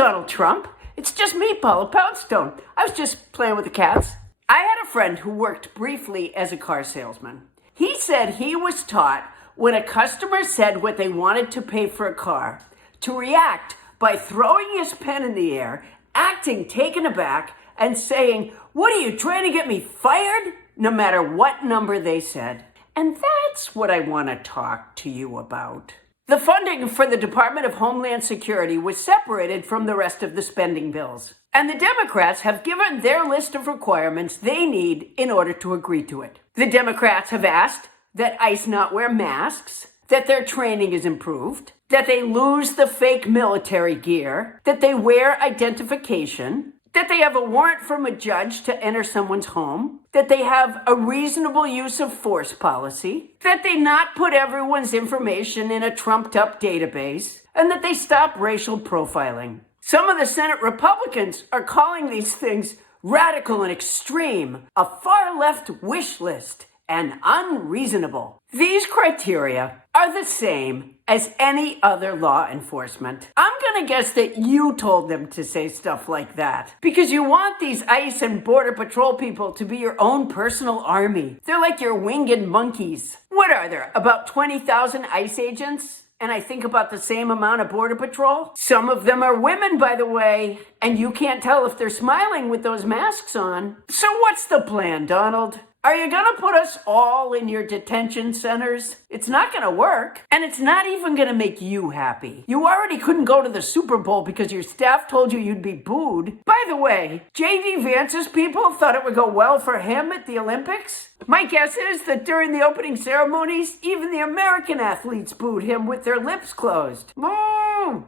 Donald Trump. It's just me, Paula Poundstone. I was just playing with the cats. I had a friend who worked briefly as a car salesman. He said he was taught when a customer said what they wanted to pay for a car to react by throwing his pen in the air, acting taken aback, and saying, "What are you trying to get me fired?" no matter what number they said. And that's what I want to talk to you about. The funding for the Department of Homeland Security was separated from the rest of the spending bills. And the Democrats have given their list of requirements they need in order to agree to it. The Democrats have asked that ICE not wear masks, that their training is improved, that they lose the fake military gear, that they wear identification, that they have a warrant from a judge to enter someone's home, that they have a reasonable use of force policy, that they not put everyone's information in a trumped-up database, and that they stop racial profiling. Some of the Senate Republicans are calling these things radical and extreme, a far-left wish list, and unreasonable. These criteria are the same as any other law enforcement. I'm gonna guess that you told them to say stuff like that because you want these ICE and Border Patrol people to be your own personal army. They're like your winged monkeys. What are there, about 20,000 ICE agents? And I think about the same amount of Border Patrol? Some of them are women, by the way, and you can't tell if they're smiling with those masks on. So what's the plan, Donald? Are you gonna put us all in your detention centers? It's not gonna work, and it's not even gonna make you happy. You already couldn't go to the Super Bowl because your staff told you you'd be booed. By the way, J.D. Vance's people thought it would go well for him at the Olympics. My guess is that during the opening ceremonies, even the American athletes booed him with their lips closed. I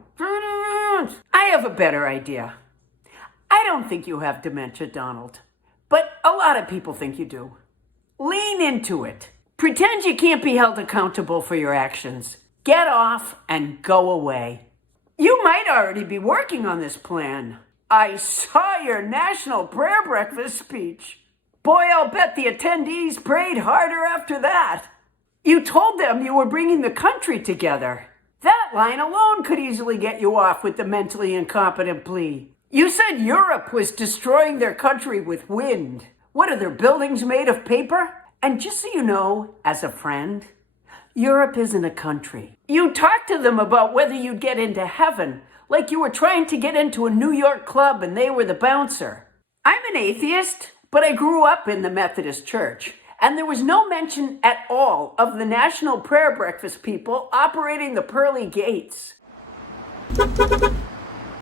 have a better idea. I don't think you have dementia, Donald, but a lot of people think you do. Lean into it. Pretend you can't be held accountable for your actions. Get off and go away. You might already be working on this plan. I saw your National Prayer Breakfast speech. Boy, I'll bet the attendees prayed harder after that. You told them you were bringing the country together. That line alone could easily get you off with the mentally incompetent plea. You said Europe was destroying their country with wind. What are their buildings made of paper? And just so you know, as a friend, Europe isn't a country. You talked to them about whether you'd get into heaven, like you were trying to get into a New York club and they were the bouncer. I'm an atheist, but I grew up in the Methodist Church, and there was no mention at all of the National Prayer Breakfast people operating the pearly gates.